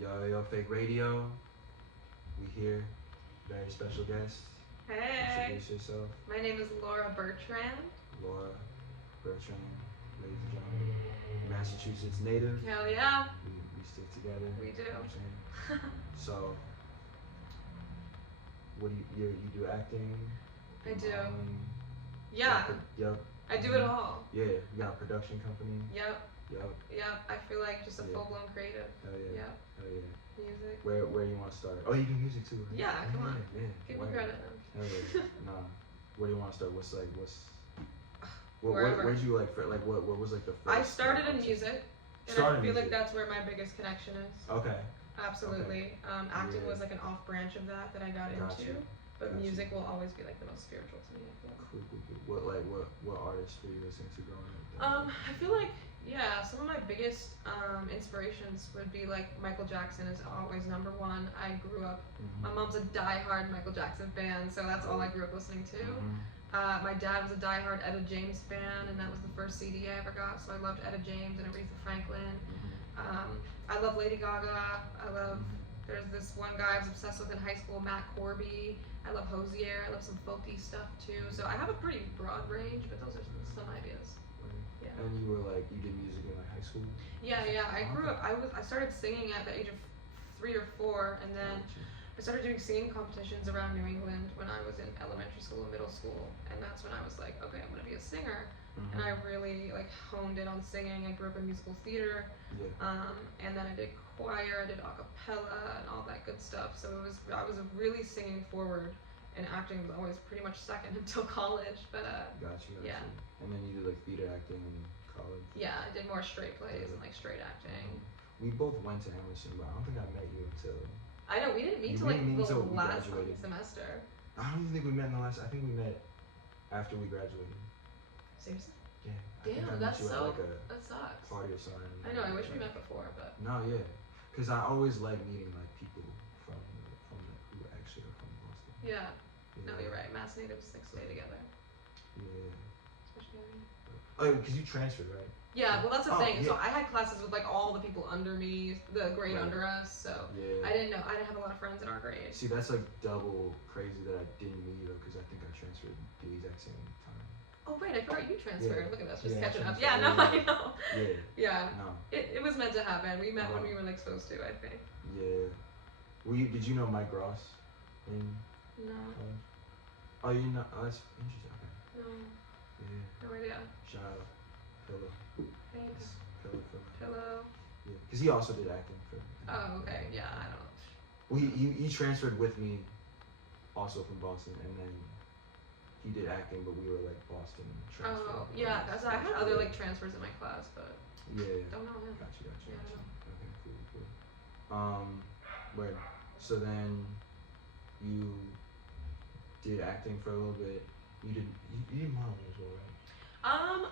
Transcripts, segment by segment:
Yo, Fake Radio. We here. Very special guest. Hey, Introduce yourself. my name is Laura Bertrand. Laura Bertrand, ladies and gentlemen. Massachusetts native. Hell yeah, We stick together. we do. You know what I'm saying? So, what do you do acting? I do. Modeling? Yeah, Yep. I do it all. Yeah, you got a production company. Yep, Yep. yep. I feel like just a Yeah. full blown creative. Hell yeah. Yep, Hell yeah. music. Where you want to start? Oh, you do music too, right? Yeah, come on. Yeah. Give me Word. credit. Hell yeah. Nah. Where do you want to start? Wherever. Where'd you what was like the first? I started in music, and Started I feel like music. that's where my biggest connection is. Okay. Absolutely. Acting Yeah. was like an off branch of that I got Got into. you. But Got you. music will always be like the most spiritual to me, I feel. Cool. What artists were you listening to growing up? I feel like some of my biggest inspirations would be like Michael Jackson is always number one. I grew up. My mom's a diehard Michael Jackson fan, so that's all I grew up listening to. My dad was a diehard Etta James fan, and that was the first CD I ever got. So I loved Etta James and Aretha Franklin. I love Lady Gaga. I love. There's this one guy I was obsessed with in high school, Matt Corby. I love Hosier. I love some folky stuff too. So I have a pretty broad range, but those are some ideas. Yeah. And you did music in like high school? Yeah. I grew up. I started singing at the age of 3 or 4, and then I started doing singing competitions around New England when I was in elementary school and middle school, and that's when I was like, okay, I'm gonna be a singer. And I really like honed in on singing. I grew up in musical theater, and then I did choir, I did a cappella, and all that good stuff. So I was really singing forward, and acting was always pretty much second until college. But Got you. yeah. And then you did like theater acting in college. Yeah, I did more straight plays and like straight acting. We both went to Emerson, but I don't think I met you until. I know we didn't meet till like the last semester. I don't even think we met in the last. I think we met after we graduated. Seriously? Yeah. Damn, that sucks. Party or something. I know. I wish we met before, but. No, yeah, because I always like meeting like people from like, who actually are from Boston. Yeah. No, you're right. Mass natives like stay together. Yeah. Especially. Oh, because you transferred, right? Yeah, well that's the thing. Yeah. So I had classes with like all the people under me, the grade under us. So I didn't have a lot of friends in our grade. See, that's like double crazy that I didn't meet you because I think I transferred the exact same time. Oh wait, I forgot you transferred. Yeah. Look at us, just Yeah, catching up. transferred. Yeah, no, I know. Yeah. Yeah. No. It was meant to happen. We met when we were like supposed to, I think. Yeah. Did you know Mike Ross in No. college? Oh, you know? Oh, that's interesting. Okay. No. Yeah. No idea. Shout out. Pillow. Thanks. Pillow. Pillow. Yeah. Because he also did acting for. Oh, okay. Yeah, I don't know. Well, he transferred with me, also from Boston, and then he did acting, but we were like Boston transfer. Oh, yeah. That's I had other like transfers in my class, but Yeah. don't know him. Got you. Yeah, I don't know. Okay, cool. Where? So then you did acting for a little bit. You did modeling as well, right?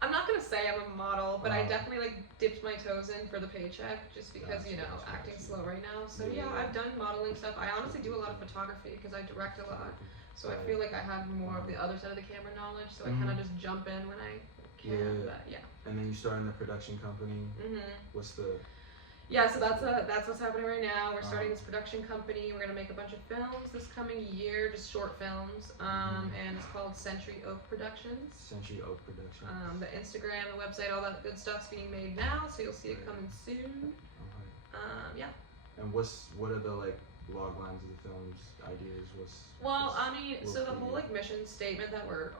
I'm not gonna say I'm a model, but I definitely like dipped my toes in for the paycheck just because acting's slow right now. So yeah, I've done modeling stuff. I honestly do a lot of photography because I direct a lot. So I feel like I have more of the other side of the camera knowledge. So I kind of just jump in when I can. But yeah. And then you start in the production company. What's the? Yeah, so that's what's happening right now. We're starting this production company. We're gonna make a bunch of films this coming year, just short films. And it's called Century Oak Productions. Century Oak Productions. The Instagram, the website, all that good stuff's being made now, so you'll see it coming soon. Yeah. And what are the like log lines of the film's ideas? So the whole like mission statement that we're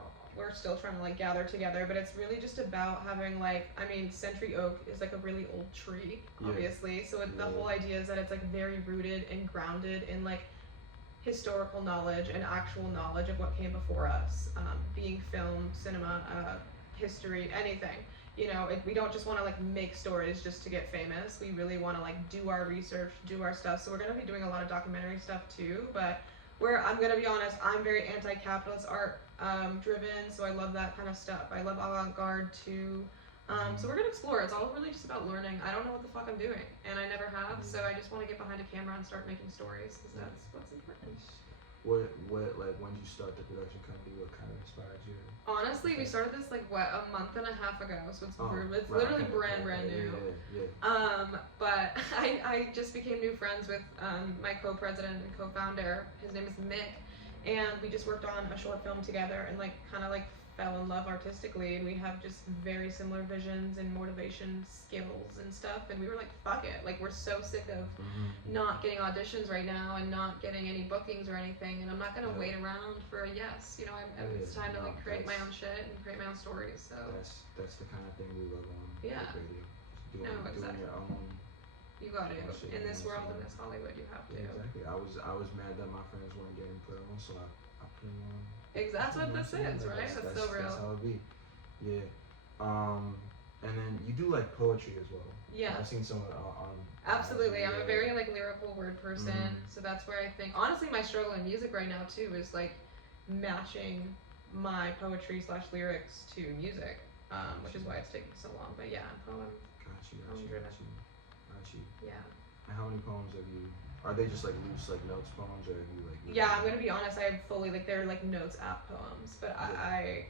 still trying to like gather together, but it's really just about having Century Oak is like a really old tree, obviously. So the whole idea is that it's like very rooted and grounded in like historical knowledge and actual knowledge of what came before us, being film, cinema, history, anything. We don't just want to like make stories just to get famous. We really want to like do our research, do our stuff. So we're gonna be doing a lot of documentary stuff too. But I'm gonna be honest, I'm very anti-capitalist art driven. So I love that kind of stuff. I love avant-garde too. So we're gonna explore. It's all really just about learning. I don't know what the fuck I'm doing, and I never have. So I just want to get behind a camera and start making stories because that's what's important. like when you start the production company, what kind of inspired you? Honestly, we started this like a month and a half ago, so it's it's right, literally okay, brand new. yeah. But I just became new friends with my co-president and co-founder. His name is Mick, and we just worked on a short film together and like kind of like fell in love artistically, and we have just very similar visions and motivation skills and stuff, and we were like, fuck it, like we're so sick of not getting auditions right now and not getting any bookings or anything, and I'm not gonna wait around for a yes, you know, it's time to like create my own shit and create my own stories. So that's the kind of thing we love on radio. Doing your own. You got to. In this world, in this Hollywood, you have to. Yeah, exactly. I was mad that my friends weren't getting put on, so I put them on. That's what this is, right? That's so real. That's how it be. Yeah. And then you do like poetry as well. Yeah. I've seen some on. Absolutely, I'm a very like lyrical word person, so that's where I think honestly my struggle in music right now too is like matching my poetry / lyrics to music, which is why it's taking so long. But yeah, poem. Got you. Yeah. And how many poems have you? Are they just like loose like notes poems, or have you like? Yeah, I'm gonna be honest. I have fully like they're like notes app poems, but I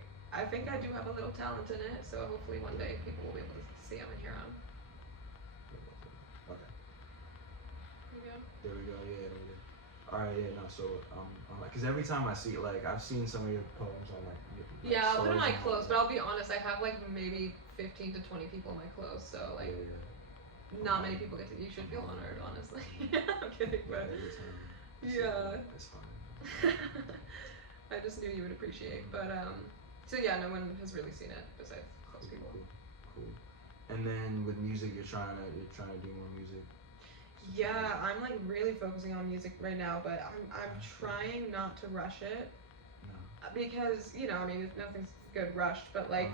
think I do have a little talent in it. So hopefully one day people will be able to see them and hear them. Okay. There we There we go. go. Yeah, there we go. All right. Yeah. No. So because every time I see like I've seen some of your poems on like. Yeah, I'll put in my clothes, but I'll be honest. I have like maybe 15 to 20 people in my clothes, so like. Yeah. Not many people get to. You should feel honored, honestly. I'm kidding, but yeah. It's fine. I just knew you would appreciate, but so yeah, no one has really seen it besides close people. Cool. And then with music, you're trying to do more music. Yeah, I'm like really focusing on music right now, but I'm trying not to rush it. No. Because you know, I mean, nothing's good rushed, but like.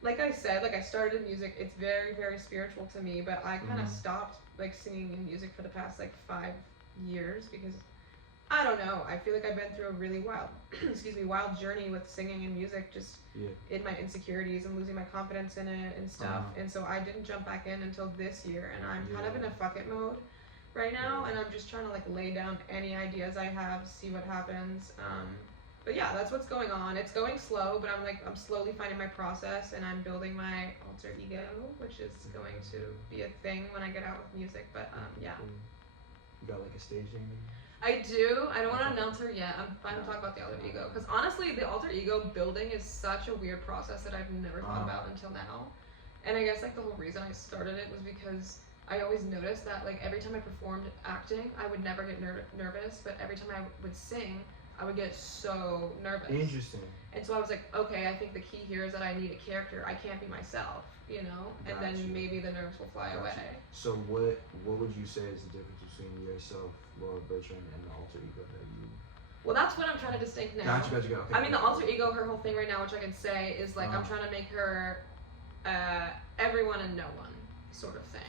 Like I said, like I started in music, it's very, very spiritual to me, but I kind of stopped like singing in music for the past like 5 years because I don't know, I feel like I've been through a really wild, wild journey with singing and music, just in my insecurities and losing my confidence in it and stuff, and so I didn't jump back in until this year, and I'm kind of in a fuck it mode right now, and I'm just trying to like lay down any ideas I have, see what happens, but yeah, that's what's going on. It's going slow, but I'm slowly finding my process, and I'm building my alter ego, which is going to be a thing when I get out with music. But yeah. You got like a stage name? I do. I don't want to announce her yet. I'm fine to talk about the alter ego, because honestly, the alter ego building is such a weird process that I've never thought about until now. And I guess like the whole reason I started it was because I always noticed that like every time I performed acting, I would never get nervous, but every time I would sing, I would get so nervous. Interesting. And so I was like, okay, I think the key here is that I need a character. I can't be myself, you know? And then maybe the nerves will fly away. So what would you say is the difference between yourself, Laura Bertrand, and the alter ego that you... Well, that's what I'm trying to distinct now. Gotcha. Okay. I mean, the alter ego, her whole thing right now, which I can say, is like I'm trying to make her everyone and no one sort of thing.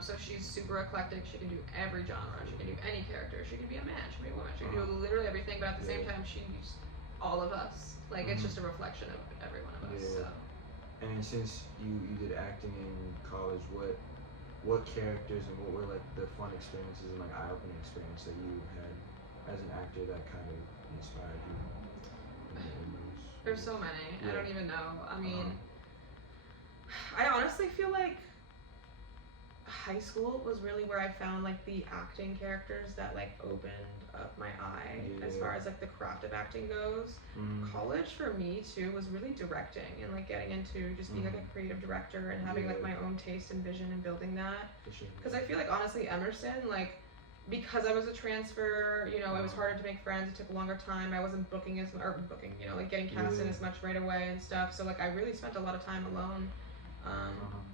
So she's super eclectic. She can do every genre. She can do any character. She can be a man. She can be a woman. She can do literally everything. But at the same time, she's all of us. Like it's just a reflection of every one of us. So. And since you did acting in college, what characters and what were like the fun experiences and like eye-opening experience that you had as an actor that kind of inspired you? There's so many. I don't even know. I mean, I honestly feel like high school was really where I found like the acting characters that like opened up my eye as far as like the craft of acting goes. College for me too was really directing and like getting into just being like a creative director and having like my own taste and vision and building that. Because I feel like honestly Emerson, like because I was a transfer, you know, it was harder to make friends. It took a longer time. I wasn't booking, you know, like getting cast in as much right away and stuff. So like I really spent a lot of time alone.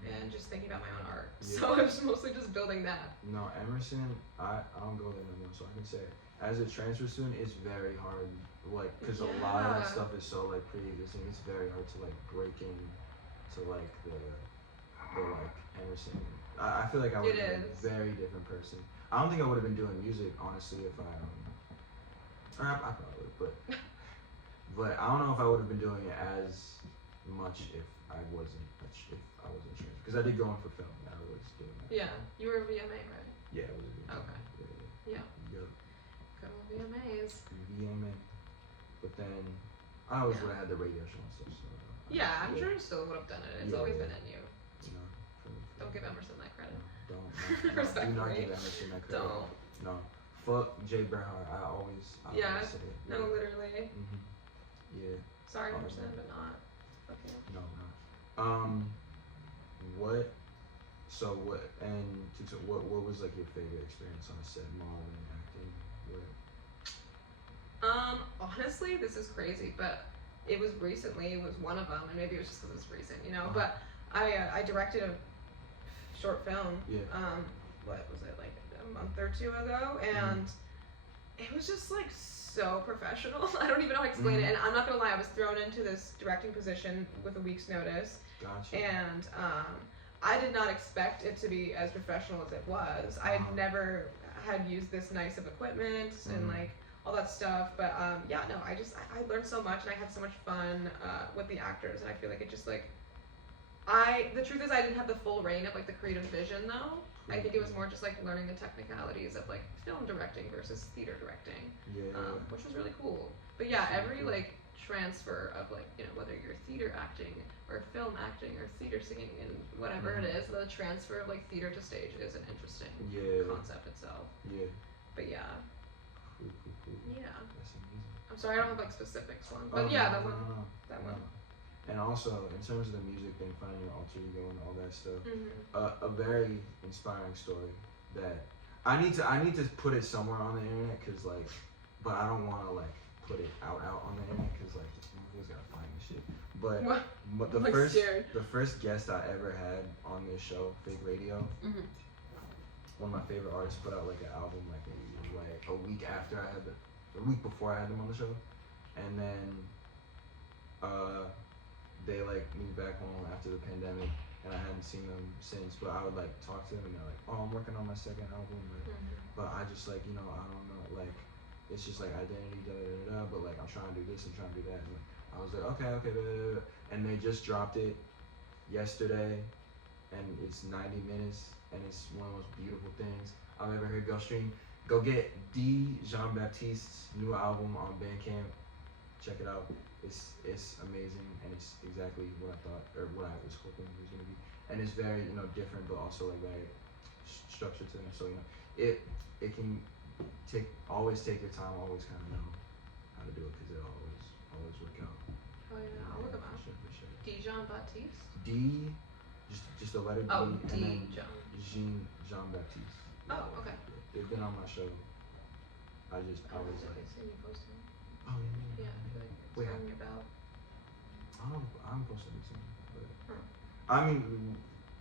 And just thinking about my own art. So I was mostly just building that. No, Emerson, I don't go there no more, so I can say, as a transfer student, it's very hard, like, because a lot of that stuff is so, like, pre-existing, it's very hard to, like, break in to, like, the like, Emerson. I feel like I would have been a very different person. I don't think I would have been doing music, honestly, if I probably would, but I don't know if I would have been doing it as much if I wasn't transferred, because I did go in for film. I was doing that. Yeah, you were a VMA, right? Yeah, it was a VMA. Okay. Yeah. Yep. Good old VMAs. EMing, but then I always would have had the radio show and stuff. So yeah, I'm sure you still would have done it. It's always been in you. You know, don't give Emerson that credit. No, do not give Emerson that credit. Don't. No, fuck Jay Bertrand. I always say it. No, literally. Yeah. Sorry, Emerson, but not. Okay. No, not. What? So what? And what was like your favorite experience on a set, modeling, acting? Honestly, this is crazy, but it was recently. It was one of them, and maybe it was just because it was recent, you know. But I directed a short film. Yeah. What was it, like a month or two ago, and it was just like so professional. I don't even know how to explain it, and I'm not gonna lie, I was thrown into this directing position with a week's notice. Gotcha. And I did not expect it to be as professional as it was. I had never had used this nice of equipment and like all that stuff, but yeah, no, I learned so much, and I had so much fun with the actors, and I feel like it just like the truth is I didn't have the full reign of like the creative vision though. I think it was more just like learning the technicalities of like film directing versus theater directing, which was really cool. But yeah, every like transfer of like, you know, whether you're theater acting or film acting or theater singing and whatever it is, the transfer of like theater to stage is an interesting concept itself. Yeah. But yeah. Cool. Yeah. That's amazing. I'm sorry, I don't have like specifics one, but that one. And also, in terms of the music thing, finding your alter ego and all that stuff, a very inspiring story that I need to put it somewhere on the internet, cause like, but I don't want to like put it out on the internet, cause like who's gotta find this shit. But the first guest I ever had on this show, Fake Radio, one of my favorite artists, put out like an album like a week after a week before I had them on the show, and then they like moved back home after the pandemic, and I hadn't seen them since. But I would like talk to them, and they're like, "Oh, I'm working on my second album, but I just like, you know, I don't know, like it's just like identity, but like I'm trying to do this and trying to do that." And I was like, okay, and they just dropped it yesterday, and it's 90 minutes, and it's one of the most beautiful things I've ever heard. Go get D. Jean Baptiste's new album on Bandcamp. Check it out. It's amazing, and it's exactly what I thought, or what I was hoping it was gonna be. And it's very, you know, different, but also like very structured to them. So you know, it can always take your time, always kind of know how to do it, because it always work out. Oh yeah, I'll look them up. For sure. Dijon Baptiste. D, just the letter D, and then Jean Baptiste. Oh, okay. Yeah, they've been on my show. I was like, seen you posting. Oh yeah. Yeah, I feel like it's ringing your bell. I'm posting something, but I mean,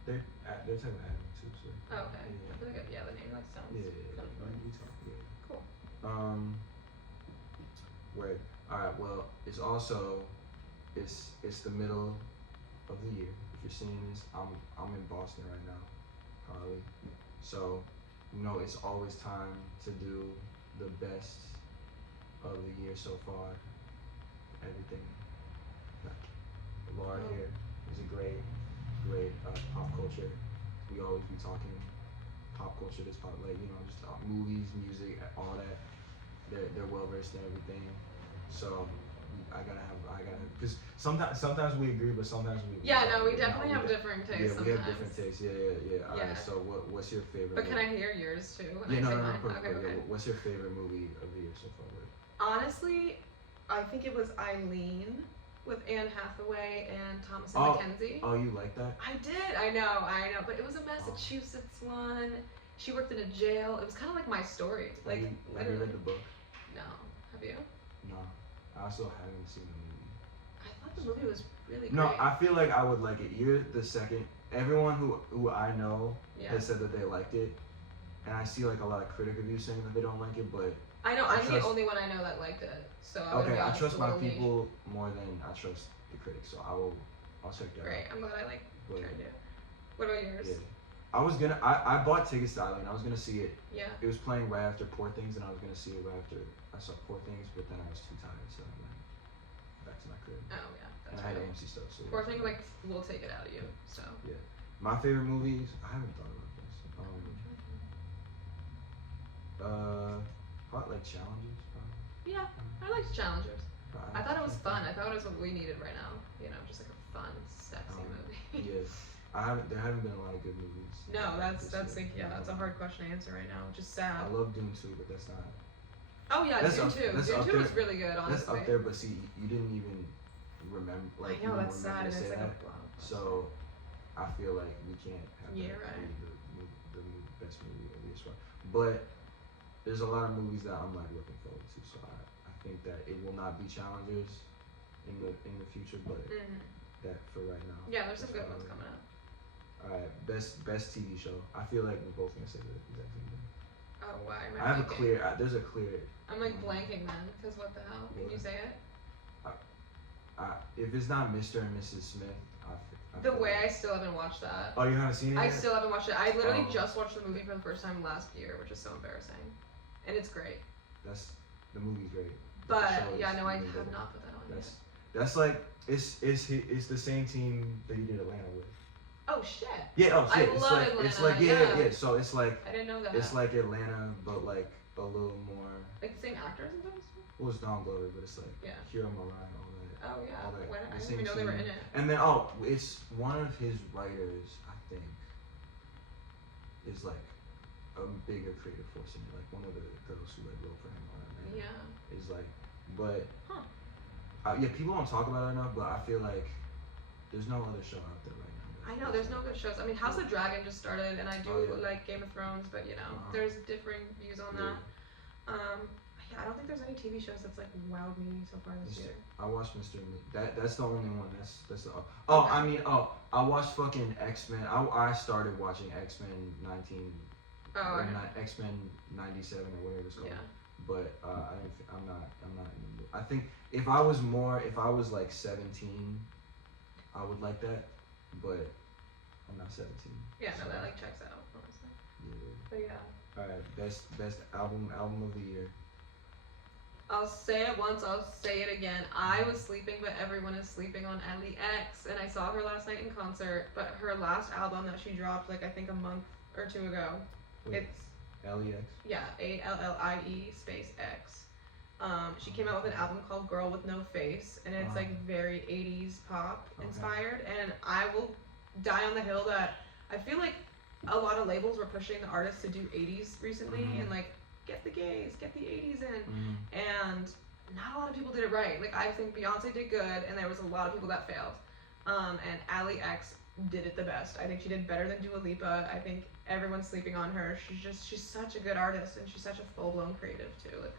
they're type of admin too, so. Oh, okay. Yeah. I feel like the name like sounds kind of familiar. We talk, Cool. Where alright, well, it's also it's the middle of the year. If you're seeing this, I'm in Boston right now, probably. So, you know, it's always time to do the best of the year so far. Everything. Laura here is a great pop culture. We always be talking pop culture, just pop, like, you know, just movies, music, all that. They're well versed in everything. So I gotta have, because sometimes we agree, but sometimes we. Yeah, no, we definitely have different tastes. Yeah, we have different tastes. Yeah. Alright, so what's your favorite? But can I hear yours too? Yeah, no. Okay. What's your favorite movie of the year so far? Honestly, I think it was Eileen with Anne Hathaway and Thomas and Mackenzie. Oh, you like that? I did. I know. But it was a Massachusetts one. She worked in a jail. It was kind of like my story. Like, have you read the book? No. Have you? No. I also haven't seen the movie. I thought the movie was really great. No, I feel like I would like it. You're the second. Everyone who I know has said that they liked it, and I see like a lot of critic reviews saying that they don't like it, but I know I'm the only one I know that liked it. So I trust my people more than I trust the critics. So I'll check that out. Great. I'm glad I tried it. What about yours? Yeah. I bought tickets to Eileen. I was gonna see it. Yeah. It was playing right after Poor Things, and I was gonna see it right after I saw Poor Things, but then I was too tired, so I went back to my crib. Oh yeah, and I had AMC stuff. So Poor Things like will take it out of you. So. Yeah. My favorite movies. I haven't thought about this. Probably like challenges. Probably. Yeah, I liked Challengers. I thought it was can't fun. think. I thought it was what we needed right now. You know, just like a fun, sexy movie. Yeah, I haven't. There haven't been a lot of good movies. No, that's this year. like yeah, that's a hard question to answer right now, which is sad. I love Dune 2, but that's not. Oh yeah, That's Dune up- 2. that's Dune up 2 there. was really good, honestly. That's up there, but see, you didn't even remember. Like, I know, you don't that's sad, remember and to it's say like that. a blow. So, I feel like we can't have Yeah, that right. be the best movie of this one. But there's a lot of movies that I'm like looking forward to. So I think that it will not be challengers in the future, but that for right now. Yeah, there's some that's good what ones I coming up. All right, best TV show. I feel like we're both gonna say the exact same thing. Oh, why am I have a blanking? clear. There's a clear. I'm like blanking then, because what the hell? Can you say it? If it's not Mr. and Mrs. Smith, The feel Way, like- I still haven't watched that. Oh, you haven't seen it I yet? still haven't watched it. I literally Oh. just watched the movie for the first time last year, which is so embarrassing. And it's great. The movie's great. But The show yeah, is no, I even have better. not put that on That's like it's the same team that you did Atlanta with. yet. Oh shit. Yeah. Oh shit. I It's love like Atlanta, it's like yeah. So it's like I didn't know that. it's like Atlanta, but like a little more. Like the same actors and things? Well, it's Don Glover, but it's like Yeah. Kira Moran, all that. Oh yeah. All that. When, The I didn't same even know they were team. in it. And then it's one of his writers, I think, is like a bigger creative force in it. Like one of the girls who like wrote for him on that. Yeah. Is like, but Huh. yeah, people don't talk about it enough. But I feel like there's no other show out there right now. I know, there's no good shows. I mean, House of Dragon just started, and I do Oh, yeah. like Game of Thrones, but you know, there's differing views on Yeah. that. Yeah, I don't think there's any TV shows that's like wowed me so far this year. I watched Mr. That's the only one. That's the. Oh, Okay. I mean, I watched fucking X-Men. I started watching X-Men 19. Oh, or okay. X-Men 97 or whatever it's called. Yeah. But I'm not in the mood. I think if I was like 17, I would like that. But I'm not 17. Yeah, so, no, that like checks out, honestly. Yeah. But yeah. All right. Best album of the year. I'll say it once, I'll say it again. I was sleeping, but everyone is sleeping on Ellie X, and I saw her last night in concert. But her last album that she dropped, like I think a month or two ago, Wait, it's LEX. yeah, ALLIE space X. She came out with an album called Girl with No Face, and it's like very 80s pop inspired. And I will die on the hill that I feel like a lot of labels were pushing the artists to do 80s recently, and like get the gays, get the 80s in, and not a lot of people did it right. Like I think Beyonce did good, and there was a lot of people that failed. And Ally X did it the best. I think she did better than Dua Lipa. I think everyone's sleeping on her. She's such a good artist, and she's such a full-blown creative too. Like,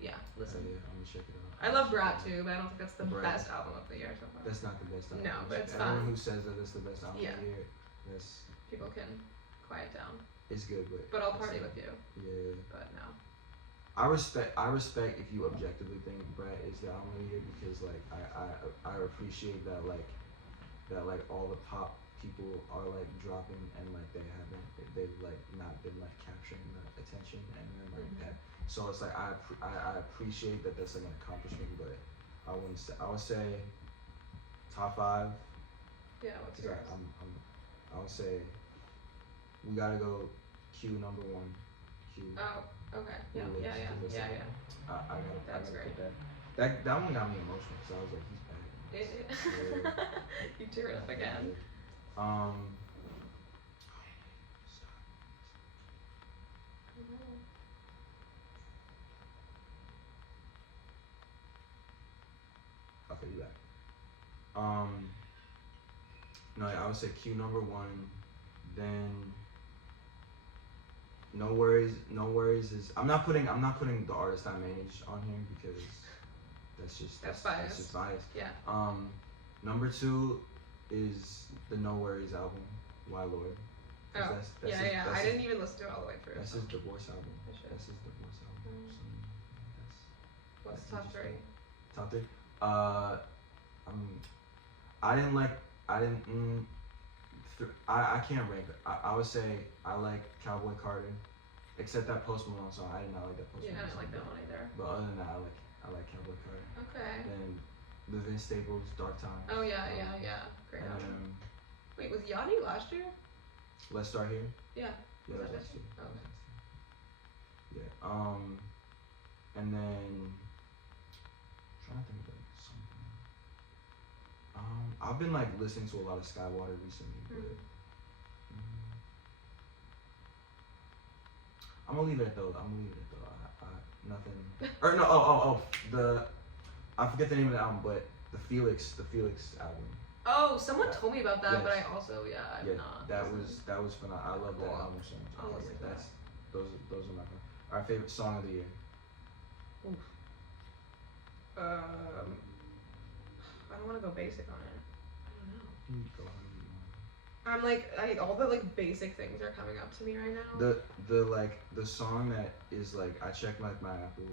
yeah, listen. Yeah, I'm gonna check it out. I love Brat too, but I don't think that's the Brat. best album of the year so far. That's not the best album. No, but it's Everyone fun. who says that it's the best album Yeah. of the year, that's People can quiet down. it's good, but But I'll it's party not. with you. Yeah. But no. I respect if you objectively think Brat is the album of the year because like I appreciate that like all the pop people are like dropping and like they've like not been like capturing the attention and then like that. So it's like I appreciate that that's like an accomplishment, but I would say top 5. Yeah, what's 'Cause yours? I would say we gotta go Q number 1. Q. Oh, okay. Yeah, Lyrics yeah, to this yeah, album. yeah. I That's gotta great. put that one got me emotional because I was like, he's bad. Yeah. You tear it up again. Okay, you back. No, I would say Q number 1, then No Worries is I'm not putting the artist I manage on here because that's just biased. Yeah. Number 2 is the No Worries album, Why Lord. Oh, That's yeah. I his- didn't even listen to it all the way through. That's So. his divorce album. I should. That's his divorce album. Mm. So What's that's top interesting. 3? Top 3. I can't rank it. I would say I like Cowboy Carter, except that Post Malone song. I did not like that Post Yeah, Malone I didn't song. like that one either. But other than that, I like Cowboy Carter. Okay. Then the Vince Staples Dark Times. Oh yeah. Great And album. Wait, was Yachty last year? Let's Start Here. Yeah. Yeah, Was that that was last this year. year? Yeah. And then trying to think of like something. I've been like listening to a lot of Skywater recently, but I'm gonna leave it at though. Nothing. Or no. I forget the name of the album, but the Felix album. Oh, someone told me about that, but I also I've not. That was phenomenal. I love that album so much. Those are my our favorite song of the year. Oof. I don't want to go basic on it. I don't know. I'm like, all the like basic things are coming up to me right now. The song that is like, I checked like my Apple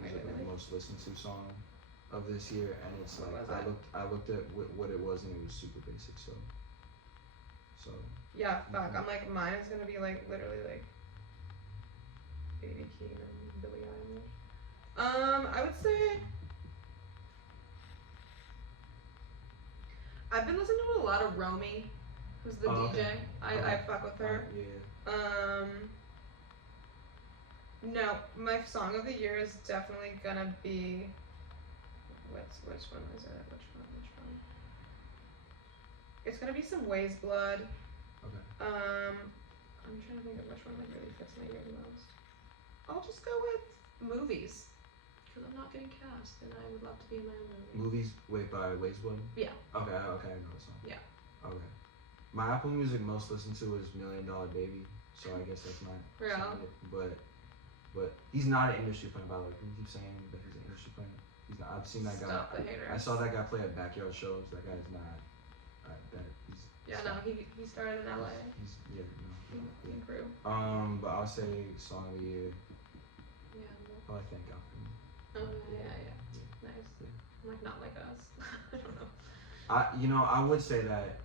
Music, like, most listened to song of this year, and it's like I looked at what it was, and it was super basic. So yeah, fuck. I'm like, mine is gonna be like literally like Baby Keem and Billie Eilish. I would say I've been listening to a lot of Romy, who's the DJ. Okay. I fuck with her. Yeah. No, my song of the year is definitely gonna be which one is it? Which one? It's gonna be some Ways Blood. Okay. I'm trying to think of which one like really fits my year the most. I'll just go with movies. Because I'm not getting cast, and I would love to be in my own movie. Movies, wait, by Ways Blood? Yeah. Okay, I know the song. Yeah. Okay. My Apple Music most listened to is $1 Million Baby, so I guess that's not. Yeah. But he's not an industry plant, by the way. Can you keep saying that he's an industry plant? He's not. I've seen that guy. Stop the haters. I saw that guy play at backyard shows. That guy's not. He started in LA. He grew. But I'll say song of the year. Yeah. Probably Thank God for Me. Oh yeah. Nice. Yeah. Like not like us. I don't know. I would say that.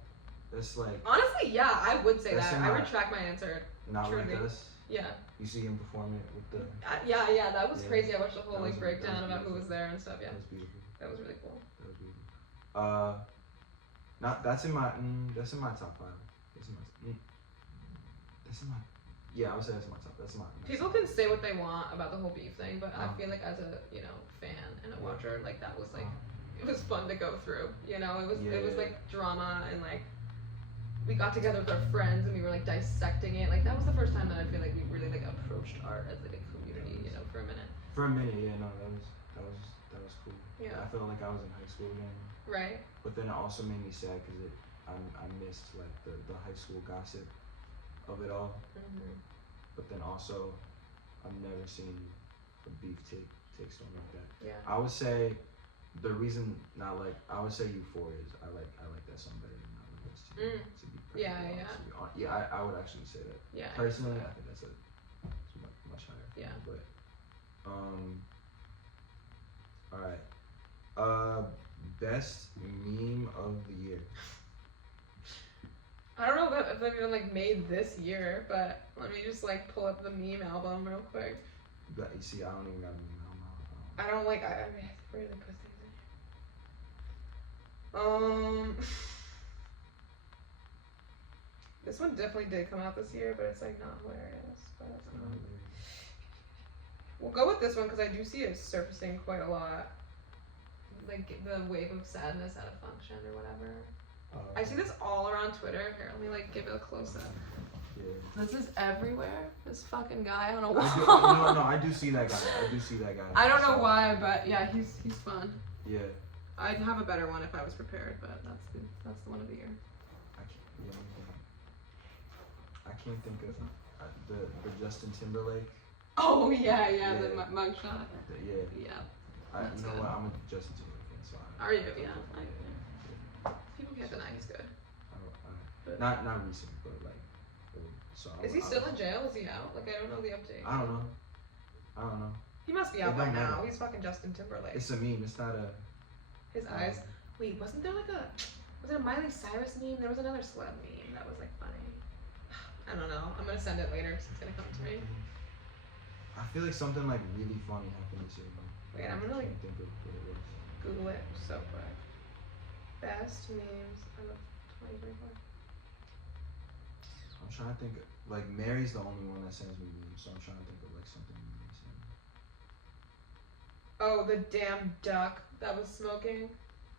It's like. Honestly, yeah, I would say that. I retract my answer. Not truly. Like Us. Yeah. You see him perform it with the. Yeah, that was crazy. I watched the whole like breakdown about who was there and stuff. Yeah. That was beautiful. That was really cool. That's in my top 5. I would say that's in my top. That's my. People can say what they want about the whole beef thing, but I feel like as a fan and a watcher, like that was like it was fun to go through. It was like drama and like we got together with our friends and we were like dissecting it. Like that was the first time that I feel like we really like approached art as like a community. For a minute. For a minute, yeah, no, that was cool. Yeah. I felt like I was in high school again. Right. But then it also made me sad because I missed like the high school gossip of it all. Mm-hmm. But then also, I've never seen a beef take something like that. Yeah. I would say the reason I would say Euphoria is I like that song better than Not Like Us to be perfectly honest. Yeah, I would actually say that. Yeah. Personally, I think that's much higher. Yeah. But all right. Best meme of the year. I don't know if they've even like made this year, but let me just like pull up the meme album real quick. But you see, I don't even got a meme album. I don't like. I really put things in. This one definitely did come out this year, but it's like not hilarious. But we'll go with this one because I do see it surfacing quite a lot. Like the wave of sadness at a function or whatever. I see this all around Twitter. Here, let me like give it a close up. Yeah. This is everywhere. This fucking guy on a wall. No, I do see that guy. I don't know why, but yeah, he's fun. Yeah. I'd have a better one if I was prepared, but that's the one of the year. I can't think of the Justin Timberlake. Oh yeah. The mugshot. Yeah. You know what? I'm a Justin Timberlake fan, so Are you? Yeah. People can't deny he's good. Not recent, but like. So is he still in jail? Is he out? Like I don't know the update. I don't know. He must be out by now. He's fucking Justin Timberlake. It's a meme. It's not a. His eyes. Wait, wasn't there like was it a Miley Cyrus meme? There was another celeb meme that was like funny. I don't know. I'm gonna send it later because it's gonna come to me. I feel like something like really funny happened this year. Wait, I'm gonna like think of what it was. Google it so quick. Best memes of 2024. I'm trying to think. Like Mary's the only one that sends me memes, so I'm trying to think of like something. Oh, the damn duck that was smoking.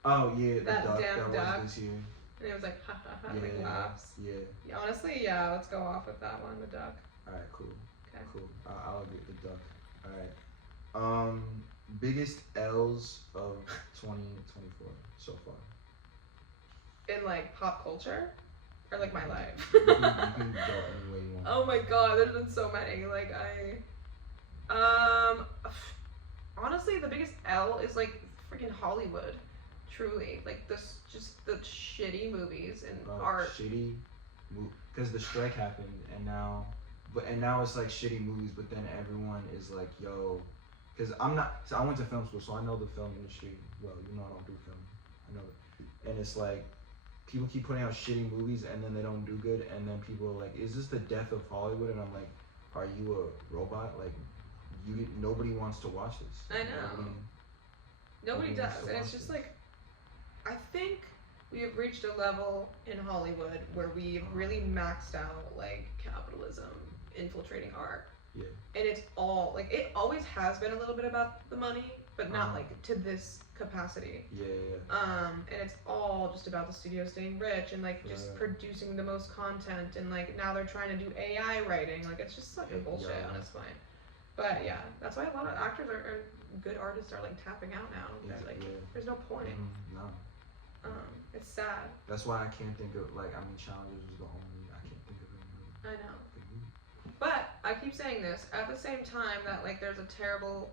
Oh yeah, the That duck damn that duck. was this year. And it was like, ha ha ha, Yeah, like laughs. yeah. Honestly, yeah, let's go off with that one, the duck. Alright, cool. Okay. Cool. I'll agree with the duck. Alright. Biggest L's of 2024 so far. In like pop culture? Or like my life? You can go any way you want. Oh my god, there's been so many. Like honestly, the biggest L is like freaking Hollywood. Truly, like this, just the shitty movies and art. Shitty, because the strike happened, and now it's like shitty movies. But then everyone is like, yo, because I'm not. So I went to film school, so I know the film industry well. You know, I don't do film. I know it, and it's like people keep putting out shitty movies, and then they don't do good, and then people are like, is this the death of Hollywood? And I'm like, are you a robot? Like, nobody wants to watch this. I know. Nobody does, and it's just like, I think we have reached a level in Hollywood where we've really maxed out like capitalism infiltrating art. Yeah. And it's all like, it always has been a little bit about the money, but not like to this capacity. Yeah. And it's all just about the studio staying rich and like just producing the most content, and like now they're trying to do AI writing. Like it's just such a bullshit on its point. But yeah, that's why a lot of actors are good artists are like tapping out now. They're like, there's no point. No. It's sad. That's why I can't think of Challengers was the only I can't think of any. I know. But I keep saying this at the same time that like there's a terrible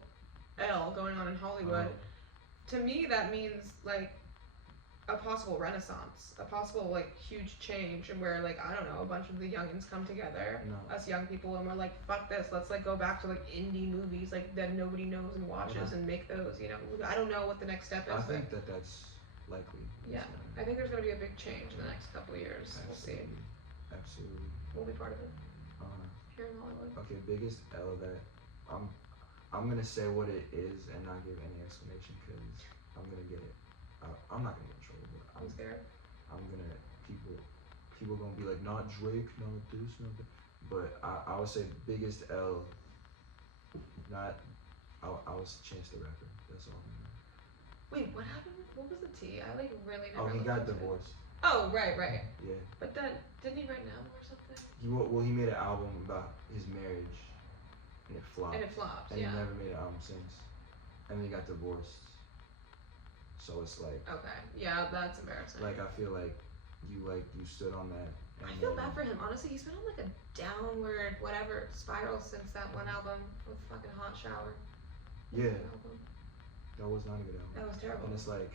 L going on in Hollywood. To me, that means like a possible renaissance, a possible like huge change, and where like I don't know, a bunch of the youngins come together, us young people, and we're like, fuck this, let's like go back to like indie movies like that nobody knows and watches and make those. You know, I don't know what the next step is. I think that's likely. Yeah, I think there's gonna be a big change in the next couple of years. Absolutely. We'll see. Absolutely. We'll be part of it. Here in Hollywood. Okay, biggest L that I'm gonna say what it is and not give any explanation because I'm gonna get it. I'm not gonna get in trouble, but I'm scared. I'm gonna people gonna be like, not Drake, not this, not that. But I would say biggest L. Not I was Chance the Rapper. That's all. Wait, what happened? What was the T? I like really never. Oh, he got divorced. Oh, right. Yeah. But then, didn't he write an album or something? He made an album about his marriage, and it flopped. And it flopped, and he never made an album since. And then he got divorced. So it's like. Okay. Yeah, that's embarrassing. Like I feel like you stood on that. I feel bad for him. Honestly, he's been on like a downward whatever spiral since that one album with fucking Hot Shower. Yeah. That was not a good album. That was terrible. And it's like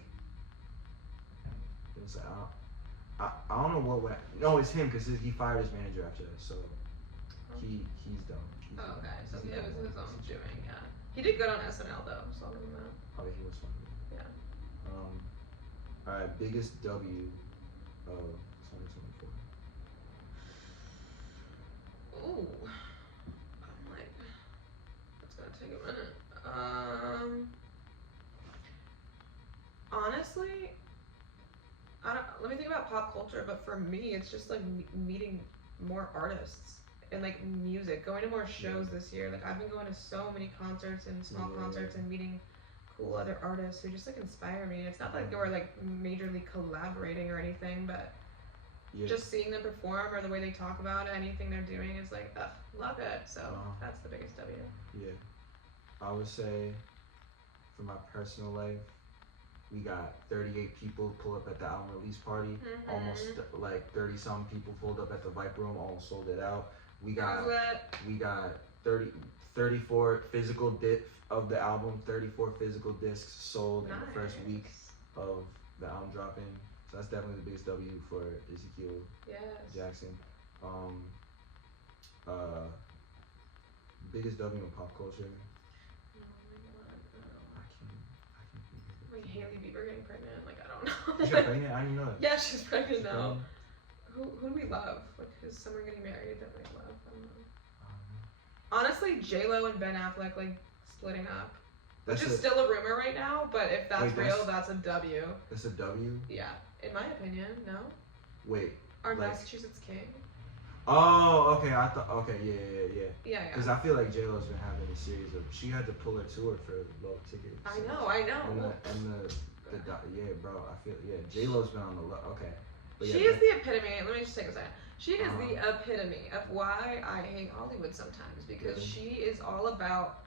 I don't know what no, it's him because he fired his manager after that, so he's done. Okay, so it was his own doing. Yeah, he did good on SNL though, so I'll give him that. Oh, he was funny. Yeah. All right, biggest W of 2024. Ooh, I'm like, it's gonna take a minute. Honestly, let me think about pop culture, but for me, it's just like meeting more artists and like music, going to more shows this year. Like I've been going to so many concerts and small concerts and meeting cool other artists who just like inspire me. It's not like we're like majorly collaborating or anything, but just seeing them perform or the way they talk about it, anything they're doing is like, love it. So that's the biggest W. Yeah, I would say for my personal life, we got 38 people pull up at the album release party. Almost like 30 some people pulled up at the Viper Room, almost sold it out. We got 34 physical of the album, 34 physical discs sold in the first week of the album dropping. So that's definitely the biggest W for Ezekiel Jackson. Biggest W in pop culture. Like Hailey Bieber getting pregnant, like I don't know. She's pregnant? I didn't know that. Yeah, she's pregnant now. Who do we love? Like, is someone getting married that we love? I don't know. Honestly, J-Lo and Ben Affleck like splitting up, which is still a rumor right now. But if that's real, that's a W. That's a W. Yeah, in my opinion, no. Wait. Our Massachusetts king. Oh, okay. I thought. Okay, yeah, yeah, yeah. Yeah, Because yeah. I feel like J Lo's been having a series of. She had to pull her tour for low ticket I sales. know, I know. Yeah, bro. I feel J Lo's been on the low. Okay, but yeah, She is the epitome. Let me just take a second. She is the uh-huh. epitome of why I hate Hollywood sometimes because Really? she is all about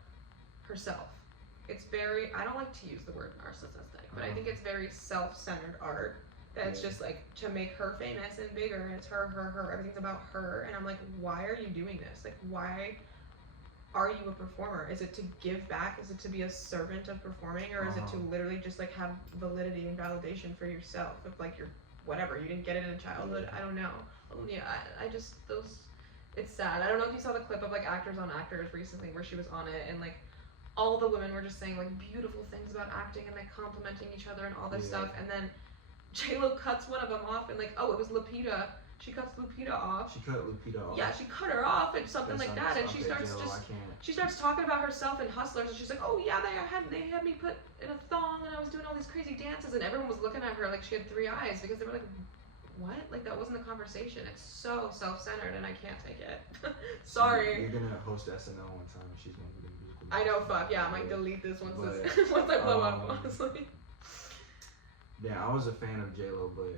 herself. It's very, I don't like to use the word narcissistic, but I think it's very self centered art. That's Yeah. just like to make her famous and bigger, and it's her, her, her. Everything's about her. And I'm like, why are you doing this? Like, why are you a performer? Is it to give back? Is it to be a servant of performing? Or is it to literally just like have validity and validation for yourself? If like you're whatever, you didn't get it in childhood, Yeah. I don't know. Yeah, I just, those, it's sad. I don't know if you saw the clip of like Actors on Actors recently where she was on it and like all the women were just saying like beautiful things about acting and like complimenting each other and all this Yeah. stuff. And then J Lo cuts one of them off and like, oh, it was Lupita. She cuts Lupita off. She cut Lupita off. Yeah, she cut her off and something That's like that, and she okay, starts J-Lo, just I can't. she starts talking about herself and Hustlers, and she's like, oh yeah, they had me put in a thong, and I was doing all these crazy dances, and everyone was looking at her like she had three eyes because they were like, what? Like that wasn't the conversation. It's so self-centered, and I can't take it. Sorry. You're gonna host SNL one time. She's gonna be the musical. I know, fuck yeah. I might delete this once but, this once I blow up. Honestly. Yeah, I was a fan of J Lo, but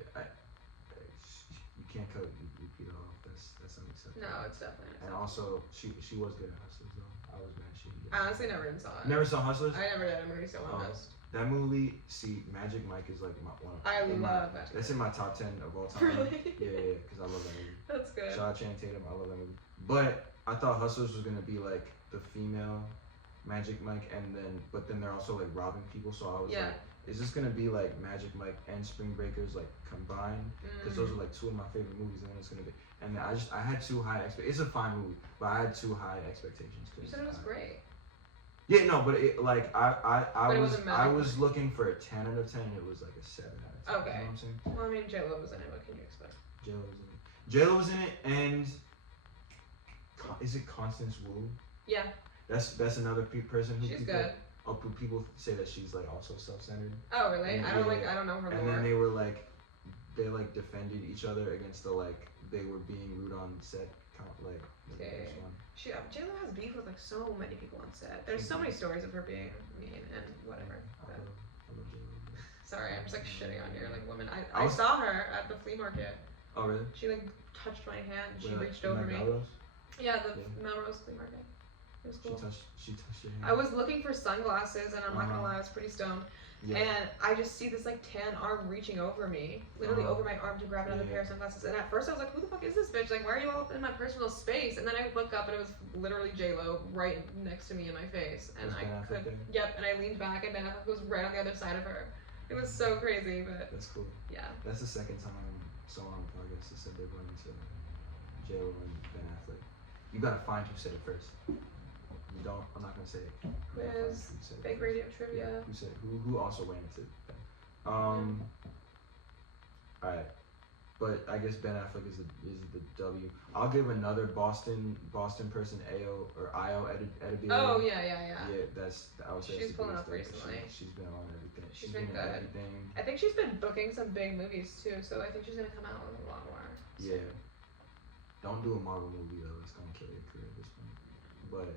you can't cut Lupita off. That's unacceptable. No, it's definitely unacceptable. And also, she was good at Hustlers though. I was mad she didn't get I honestly never even saw it. Never saw Hustlers? I never did a movie so honest. That movie, see, Magic Mike is like one of I love Magic That's in my top 10 of all time. Really? Yeah, because I love that movie. That's good. Shout out Channing Tatum, I love that movie. But I thought Hustlers was gonna be like the female Magic Mike, but then they're also like robbing people. So I was like, is this gonna be like Magic Mike and Spring Breakers like combined? Because those are like two of my favorite movies, and then it's gonna be. And I had too high expectations. It's a fine movie, but I had too high expectations. You said it was great. Yeah, no, but it like I But was looking for a 10 out of 10. It was like a 7 out of 10. Okay. You know what I'm saying? Well, I mean, J Lo was in it. What can you expect? J Lo was in it. J Lo was in it, and is it Constance Wu? Yeah. That's another person who she's good. People say that she's like also self-centered. Oh really? I don't know her. And then they were like, they like defended each other against the like they were being rude on set. Like J Lo has beef with like so many people on set. There's so many stories of her being mean and whatever. I love J Lo. Sorry, I'm just like shitting on your like women. I saw her at the flea market. Oh really? She like touched my hand. She reached in over me. Melrose? Yeah, the Melrose flea market. It was cool. She touched your hand. I was looking for sunglasses, and I'm not gonna lie, I was pretty stoned. Yeah. And I just see this like tan arm reaching over me, literally over my arm to grab another pair of sunglasses. And at first I was like, who the fuck is this bitch? Like, why are you all up in my personal space? And then I look up and it was literally J Lo right next to me in my face. And and I leaned back and Ben Affleck was right on the other side of her. It was so crazy, but that's cool. Yeah. That's the second time someone on the podcast that said they're going to J Lo and Ben Affleck. You gotta find who said it first. You don't. I'm not gonna say it. Quiz. Fake radio trivia. Yeah, who said who also ran into Ben? Alright, but I guess Ben Affleck is the W. I'll give another Boston person Io Edibility. Oh yeah. Yeah, I would say she's pulling up recently. She's been on everything. She's been good. Everything. I think she's been booking some big movies too, so I think she's gonna come out with a lot more. So. Yeah. Don't do a Marvel movie though. It's gonna kill your career at this point. But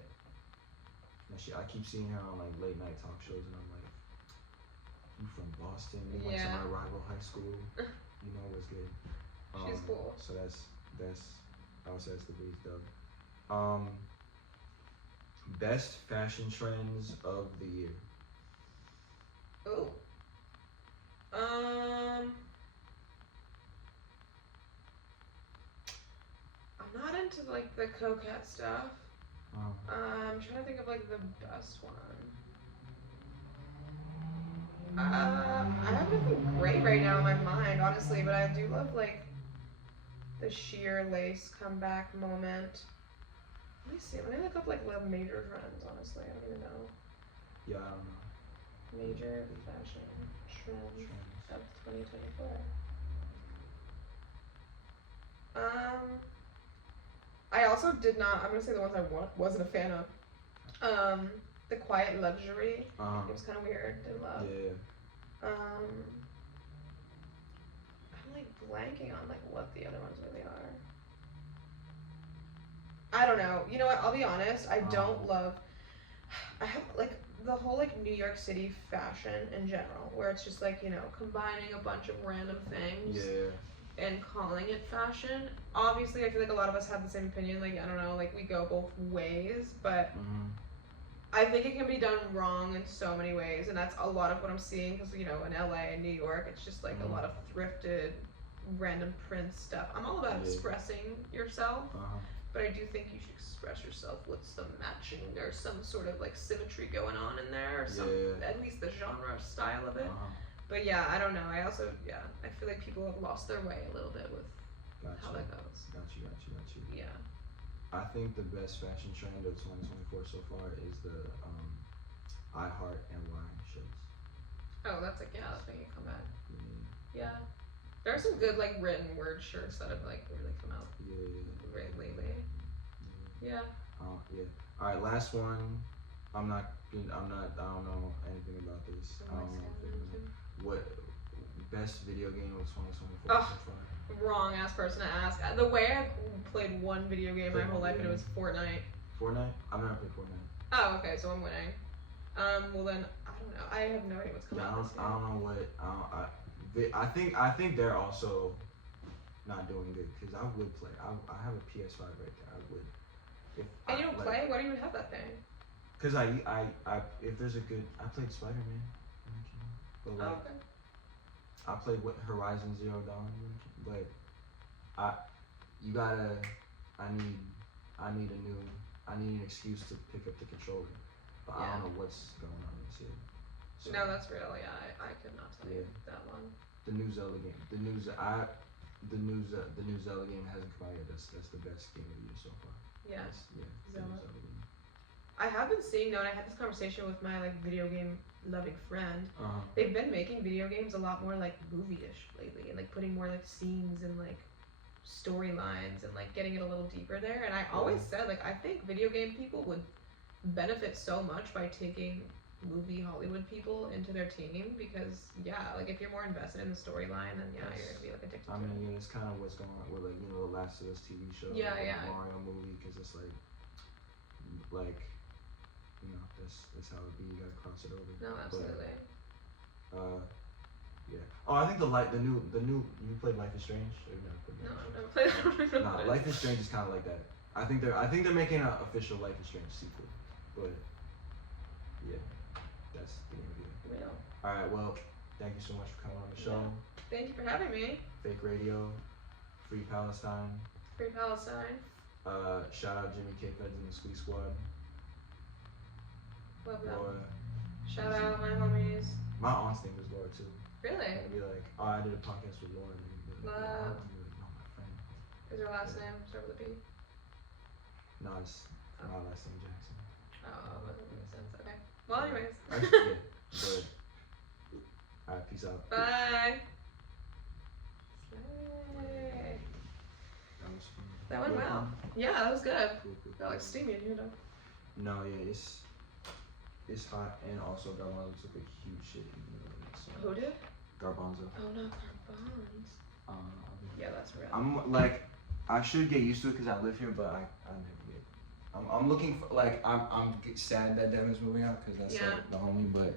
I keep seeing her on like late night talk shows, and I'm like, you from Boston? You went to my rival high school. You know what's good. She's cool. So that's I would say that's the biggest dub. Best fashion trends of the year. Oh. I'm not into like the coquette stuff. I'm trying to think of like the best one. I have nothing great right now in my mind, honestly, but I do love like the sheer lace comeback moment. Let me see. Let me look up like the major trends. Honestly, I don't even know. Yeah, I don't know. Major fashion trends of 2024. I also did not. I'm gonna say the ones I wasn't a fan of. The Quiet Luxury. It was kind of weird. Didn't love. Yeah. I'm like blanking on like what the other ones really are. I don't know. You know what? I'll be honest. I don't love. I have like the whole like New York City fashion in general, where it's just like combining a bunch of random things. Yeah. And calling it fashion. Obviously, I feel like a lot of us have the same opinion. Like, I don't know, like we go both ways, but I think it can be done wrong in so many ways, and that's a lot of what I'm seeing. Because in LA and New York, it's just like a lot of thrifted, random print stuff. I'm all about expressing yourself, but I do think you should express yourself with some matching or some sort of like symmetry going on in there, or some at least the genre style of it. But yeah, I don't know. I also, I feel like people have lost their way a little bit with how that goes. Got you. Yeah. I think the best fashion trend of 2024 so far is the I Heart NY shirts. Oh, that's like, that's making a comeback. Yeah. There are some good like written word shirts that have like really come out lately. Yeah. Alright, last one. I don't know anything about this. I don't know what best video game of 2024 so far. Wrong ass person to ask. The way I've played one video game my whole life, and it was Fortnite. Fortnite? I've never played Fortnite. Oh, okay, so I'm winning. Well then, I don't know. I have no idea what's coming out this year. I don't know what. I think they're also not doing good because I would play. I have a PS5 right there. I would. And you don't play? Why do you even have that thing? Because if there's a good, I played Spider-Man. But like, okay. I played with Horizon Zero Dawn, but I need an excuse to pick up the controller, but I don't know what's going on this year. So, no, that's real. Yeah, I could not tell you that one. The new Zelda game. The new Zelda game hasn't come out yet. That's the best game of the year so far. Yeah. Zelda. I have been seeing though, and I had this conversation with my like video game loving friend. They've been making video games a lot more like movie-ish lately, and like putting more like scenes and like storylines and like getting it a little deeper there. And I always said like I think video game people would benefit so much by taking movie Hollywood people into their team, because like if you're more invested in the storyline, then you're gonna be like addicted to it. I mean, it's kind of what's going on with like the Last of Us TV show, the Mario movie, because it's like that's how it be. You gotta cross it over. No, absolutely. But, Oh, I think the new you played Life is Strange? No, I've never played it. Nah, Life is Strange is kind of like that. I think they're making an official Life is Strange sequel, but that's the end of it. Real. All right, well, thank you so much for coming on the show. Thank you for having me. Fake Radio, Free Palestine. Free Palestine. Shout out Jimmy K Feds and the Squeeze Squad. Love that. Shout out my homies. My aunt's name is Laura too. Really? I'd be like, I did a podcast with Laura. Love. No, my friend. Is her last name start with a P? No, it's my last name Jackson. Oh, that doesn't make sense. Okay. Well, anyways. But alright, peace out. Bye. That went well. Yeah, that was good. Cool. Got like steamy in here though. No, it's hot, and also Garbanzo took a huge shit in the middle of it. So. Who did? Garbanzo. Oh no, Garbons. Yeah, that's real. I'm like, I should get used to it because I live here, but I never get. I'm looking for like I'm sad that Devin's moving out because that's like the homie, but